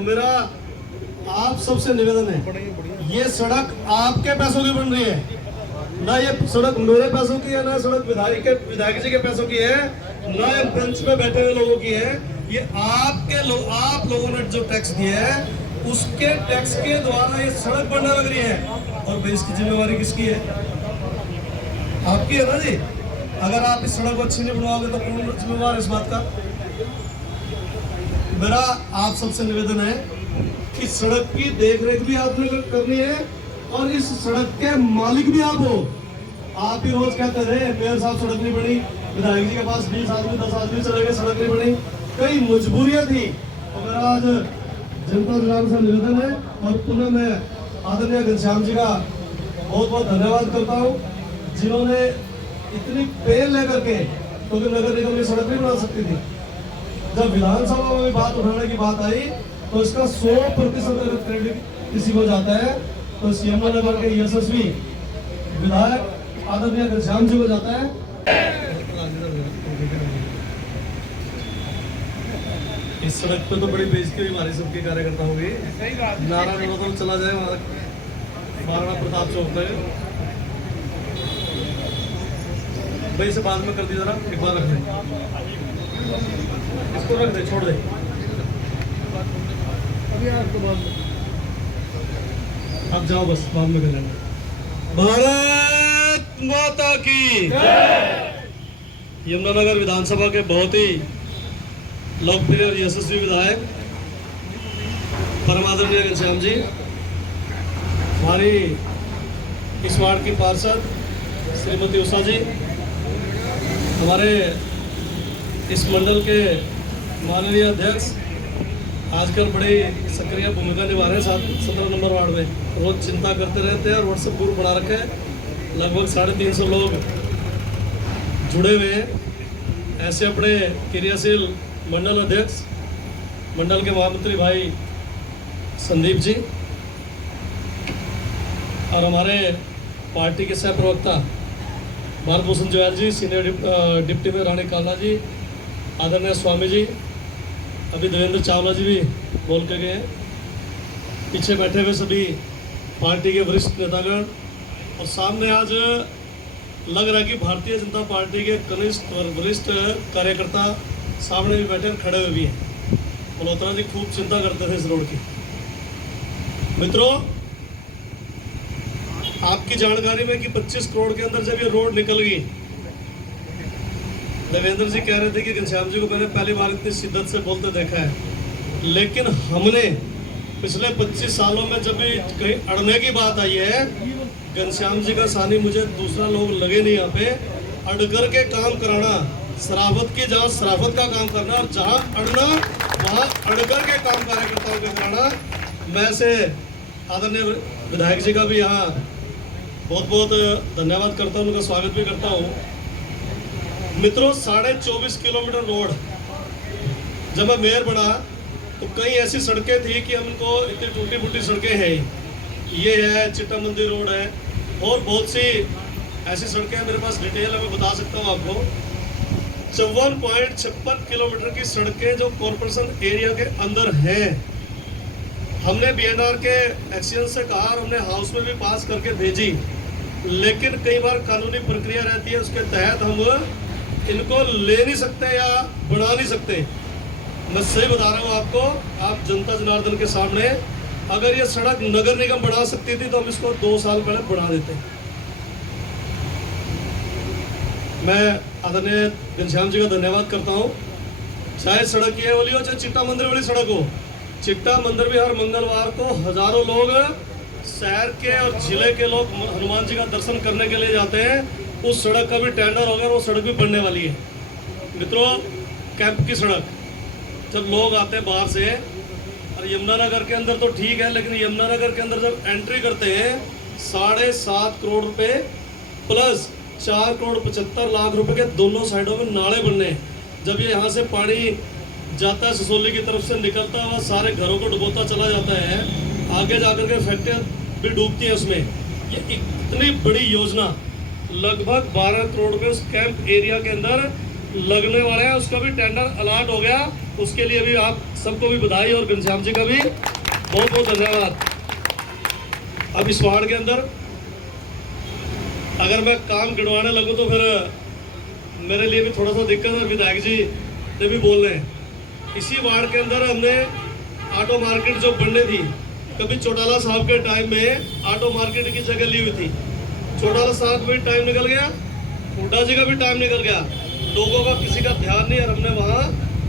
तो मेरा आप सबसे निवेदन है, ये सड़क आपके पैसों की बन रही है ना, ये सड़क मेरे पैसों की है ना, सड़क विधायक जी के पैसों की है ना, ये बेंच पे बैठे हुए लोगों की है। ये आप लोगों ने जो टैक्स दिया है उसके टैक्स के द्वारा ये सड़क बनने लग रही है। और भाई इसकी जिम्मेवारी किसकी है? आपकी है ना जी। अगर आप इस सड़क को अच्छी नहीं बनवाओगे तो कौन जिम्मेवार है इस बात का? मेरा आप सबसे निवेदन है कि सड़क की देखरेख भी आपने करनी है और इस सड़क के मालिक भी आप हो। आप ही रोज कहते रहे मेयर साहब सड़क नहीं बनी, विधायक जी के पास 20 आदमी 10 आदमी चले गए, सड़क नहीं बनी, कई मजबूरियां थी। और मेरा आज जनता जनाब से निवेदन है और पुनः मैं आदरणीय घनश्याम जी का बहुत बहुत धन्यवाद करता हूँ, जिन्होंने इतनी पेल लेकर के, क्योंकि नगर निगम ने सड़क नहीं बना सकती थी, जब विधानसभा में बात उठाने की बात आई तो इसका 100% अगर क्रेडिट किसी को जाता है तो यमुनानगर के यशस्वी विधायक आदरणीय घनश्याम जी को जाता है। इस सड़क पे तो बड़ी बेइज्जती हुई हमारे सबके कार्यकर्ताओं की, नारायण तो चला जाए महाराणा प्रताप चौक पे। भाई इसे बाद में कर दी, जरा एक बार रख दे, इसको रख दे, छोड़ दे अब जाओ, बस बाद में कर लेंगे। भारत माता की यमुनानगर विधानसभा के बहुत ही लोकप्रिय और यशस्वी विधायक परम आदरणीय घनश्याम जी, हमारी इस वार्ड की पार्षद श्रीमती उषा जी, हमारे इस मंडल के माननीय अध्यक्ष आजकल बड़ी सक्रिय भूमिका निभा रहे हैं 17 नंबर वार्ड में, रोज चिंता करते रहते हैं और व्हाट्सएप ग्रुप बना रखे हैं, लगभग 350 लोग जुड़े हुए हैं। ऐसे अपने क्रियाशील मंडल अध्यक्ष, मंडल के महामंत्री भाई संदीप जी और हमारे पार्टी के सह प्रवक्ता भारत भूषण जोयाल जी, सीनियर डिप्टी में रानी काला जी, आदरणीय स्वामी जी, अभी देवेंद्र चावला जी भी बोल के गए हैं, पीछे बैठे हुए सभी पार्टी के वरिष्ठ नेतागण, और सामने आज लग रहा है कि भारतीय जनता पार्टी के कनिष्ठ और वरिष्ठ कार्यकर्ता सामने भी बैठे खड़े हुए भी हैं। मल्होत्रा जी खूब चिंता करते थे इस रोड की। मित्रों, आपकी जानकारी में कि 25 करोड़ के अंदर जब ये रोड निकल गई, देवेंद्र जी कह रहे थे कि घनश्याम जी को मैंने पहली बार इतनी शिद्दत से बोलते देखा है, लेकिन हमने पिछले 25 सालों में जब भी कहीं अड़ने की बात आई है, घनश्याम जी का सानी मुझे दूसरा लोग लगे नहीं, यहाँ पे अड़ करके काम कराना, शराफत की जहाँ शराफत का काम करना और जहाँ अड़ना वहाँ अड़ करके काम कार्यकर्ताओं का कराना। मैं से आदरणीय विधायक जी का भी यहाँ बहुत बहुत धन्यवाद करता हूँ, उनका स्वागत भी करता हूँ। मित्रों, 24.5 किलोमीटर रोड जब मैं मेयर बना तो कई ऐसी सड़कें थी कि हमको इतनी टूटी फूटी सड़कें हैं, ये है चिट्टा मंदिर रोड है और बहुत सी ऐसी सड़कें हैं, मेरे पास डिटेल है, मैं बता सकता हूँ आपको। 54.56 किलोमीटर की सड़कें जो कॉर्पोरेशन एरिया के अंदर हैं, हमने बीएनआर के एक्शन से कहा और हमने हाउस में भी पास करके भेजी, लेकिन कई बार कानूनी प्रक्रिया रहती है, उसके तहत हम इनको ले नहीं सकते या बढ़ा नहीं सकते। मैं सही बता रहा हूँ आपको, आप जनता जनार्दन के सामने, अगर ये सड़क नगर निगम बढ़ा सकती थी तो हम इसको 2 साल पहले बढ़ा देते। मैं आदरणीय घनश्याम जी का धन्यवाद करता हूँ। चाहे सड़क ये वाली हो, चाहे चिट्टा मंदिर वाली सड़क हो, चिट्टा मंदिर भी हर मंगलवार को हजारों लोग शहर के और जिले के लोग हनुमान जी का दर्शन करने के लिए जाते हैं। उस सड़क का भी टेंडर हो गया, वो सड़क भी बनने वाली है। मित्रों, कैंप की सड़क, जब लोग आते हैं बाहर से, और यमुनानगर के अंदर तो ठीक है, लेकिन यमुनानगर के अंदर जब एंट्री करते हैं 7.5 करोड़ रुपए प्लस 4 करोड़ 75 लाख रुपए के दोनों साइडों में नाले बनने हैं। जब ये यहाँ से पानी जाता है सिसोली की तरफ से निकलता है, वह सारे घरों को डुबोता चला जाता है, आगे जाकर के फैक्ट्रियाँ भी डूबती हैं उसमें। ये इतनी बड़ी योजना लगभग 12 करोड़ रुपए उस कैंप एरिया के अंदर लगने वाले हैं, उसका भी टेंडर अलॉट हो गया। उसके लिए भी आप सबको भी बधाई और घनश्याम जी का भी बहुत बहुत धन्यवाद। अब इस वार्ड के अंदर अगर मैं काम गिनवाने लगूं तो फिर मेरे लिए भी थोड़ा सा दिक्कत है। विधायक जी ने भी बोल रहे हैं, इसी वार्ड के अंदर हमने ऑटो मार्केट जो बनने थी, कभी चौटाला साहब के टाइम में ऑटो मार्केट की जगह ली हुई थी। चौटाला साहब का भी टाइम निकल गया, हुड्डा जी का भी टाइम निकल गया, लोगों का किसी का ध्यान नहीं। और हमने वहाँ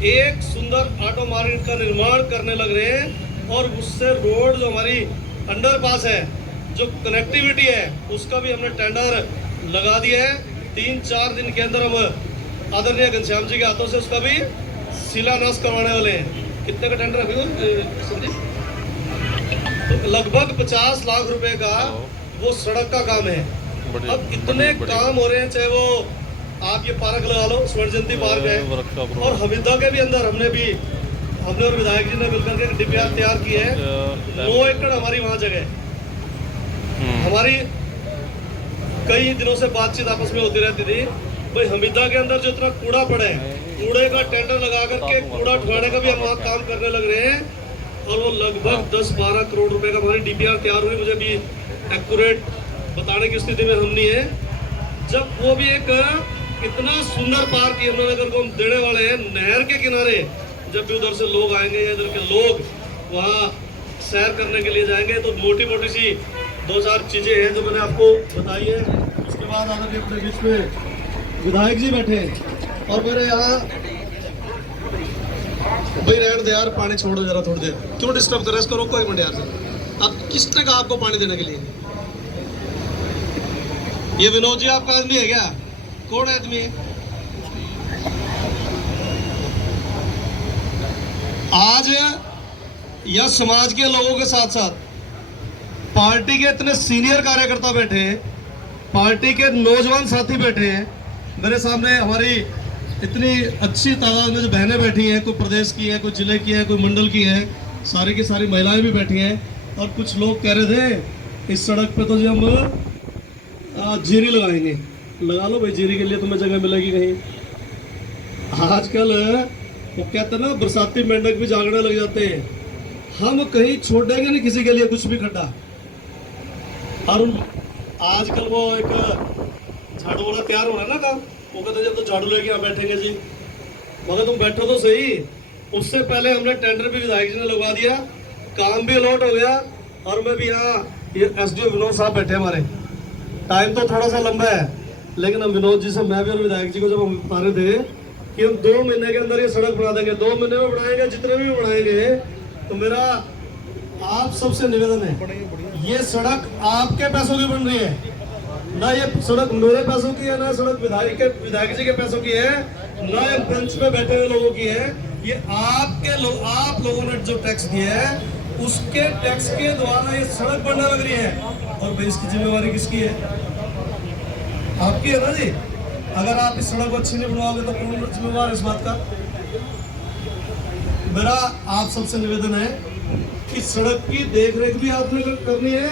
एक सुंदर ऑटो मार्केट का निर्माण करने लग रहे हैं और उससे रोड जो हमारी अंडरपास है, जो कनेक्टिविटी है, उसका भी हमने टेंडर लगा दिया है। 3-4 दिन के अंदर हम आदरणीय घनश्याम जी के हाथों से उसका भी शिलान्यास करवाने वाले हैं। कितने का टेंडर अभी तो लगभग 50 लाख रुपए का वो सड़क का काम है। अब इतने काम हो रहे हैं, चाहे वो आप ये पार्क लगा लो, स्वर्ण जयंती पार्क है, और हमीदा के भी अंदर हमने और विधायक जी ने मिलकर के डीपीआर तैयार की है। 9 एकड़ हमारी वहाँ जगह है। हमारी कई दिनों से बातचीत आपस में होती रहती थी, भाई हमीदा के अंदर जो इतना कूड़ा पड़ा है, कूड़े का टेंडर लगा करके कूड़ा उठवाने का भी हम वहाँ काम करने लग रहे हैं। और वो लगभग 10-12 करोड़ रुपए का हमारी डीपीआर तैयार हुई। मुझे भी एक्यूरेट बताने की स्थिति में हम नहीं है। जब वो भी एक इतना सुंदर पार्क यमुनानगर को हम देने वाले हैं, नहर के किनारे, जब भी उधर से लोग आएंगे या इधर के लोग वहाँ सैर करने के लिए जाएंगे, तो मोटी मोटी सी 2-4 चीजें हैं जो मैंने आपको बताई है। उसके बाद आगे अपने बीच में विधायक जी बैठे हैं और मेरे यहाँ भाई रहने दे यार, पानी छोड़ो जरा थोड़ी देर, क्यों डिस्टर्ब कर रहे, इसको रोको 1 मिनट यार सर। आप किसने कहा आपको पानी देने के लिए? ये विनोद जी आपका आदमी है क्या? कौन आदमी है? आज यह समाज के लोगों के साथ साथ पार्टी के इतने सीनियर कार्यकर्ता बैठे हैं, पार्टी के नौजवान साथी बैठे हैं मेरे सामने। हमारी इतनी अच्छी तादाद में जो बहनें बैठी हैं, कोई प्रदेश की है, कोई जिले की है, कोई मंडल की है, सारी की सारी महिलाएं भी बैठी हैं। और कुछ लोग कह रहे थे इस सड़क पे तो जी हम जीरी लगाएंगे। लगा लो भाई, जीरी के लिए तुम्हें जगह मिलेगी कहीं। आजकल वो कहते हैं ना, बरसाती मेंढक भी जागने लग जाते हैं। हम कहीं छोड़ेंगे नहीं किसी के लिए कुछ भी खड्डा। और आजकल वो एक झाड़ू वाला तैयार हो रहा है ना काम, वो कहते जब तो झाड़ू लेके यहाँ बैठेंगे जी, मगर तुम बैठो तो सही। उससे पहले हमने टेंडर भी विधायक जी ने लगवा दिया, काम भी अलॉट हो गया। और मैं भी यहाँ एसडीओ विनोद साहब बैठे हमारे, टाइम तो थोड़ा सा लंबा है, लेकिन हम विनोद जी से, मैं भी और विधायक जी को जब हम बता रहे थे कि हम 2 महीने के अंदर ये सड़क बना देंगे, 2 महीने में बनाएंगे, जितने भी बनाएंगे। तो मेरा आप सबसे निवेदन है, ये सड़क आपके पैसों की बन रही है ना, ये सड़क मेरे पैसों की है ना, सड़क विधायक जी के पैसों की है ना, ये बेंच पे बैठे हुए लोगों की है। ये आप लोगों ने जो टैक्स दिया है, उसके टैक्स के द्वारा ये सड़क बनने लग रही है। और भाई इसकी जिम्मेवारी किसकी है? आपकी है ना जी। अगर आप इस सड़क को अच्छी नहीं बनवाओगे तो कौन जिम्मेवार है इस बात का? मेरा आप सबसे निवेदन है कि सड़क की देखरेख भी आपने करनी है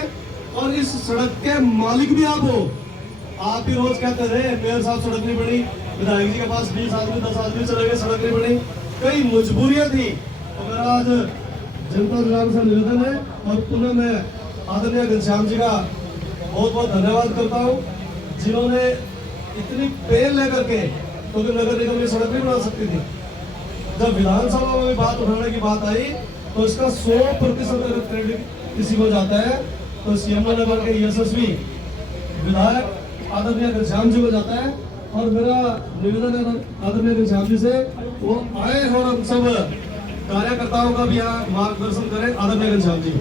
और इस सड़क के मालिक भी आप हो। आप ही रोज कहते रहे मेयर साहब सड़क नहीं बनी, विधायक जी के पास 20 आदमी 10 आदमी चले गए, सड़क नहीं बनी, कई मजबूरियां थी। तो मेरा आज जनता जनाब से निवेदन है और पुनः मैं आदरणीय घनश्याम जी का बहुत बहुत धन्यवाद करता हूँ, जिन्होंने इतनी पेल लेकर के, क्योंकि नगर निगम में सड़क नहीं बना सकती थी। जब विधानसभा में बात उठाने की बात आई तो इसका 100% अगर क्रेडिट किसी को जाता है तो यमुनानगर के यशस्वी विधायक आदरणीय घनश्याम जी को जाता है। और मेरा निवेदन है आदरणीय घनश्याम जी से, वो आए और हम सब कार्यकर्ताओं का भी यहाँ मार्गदर्शन करें। आदरणीय घनश्याम जी।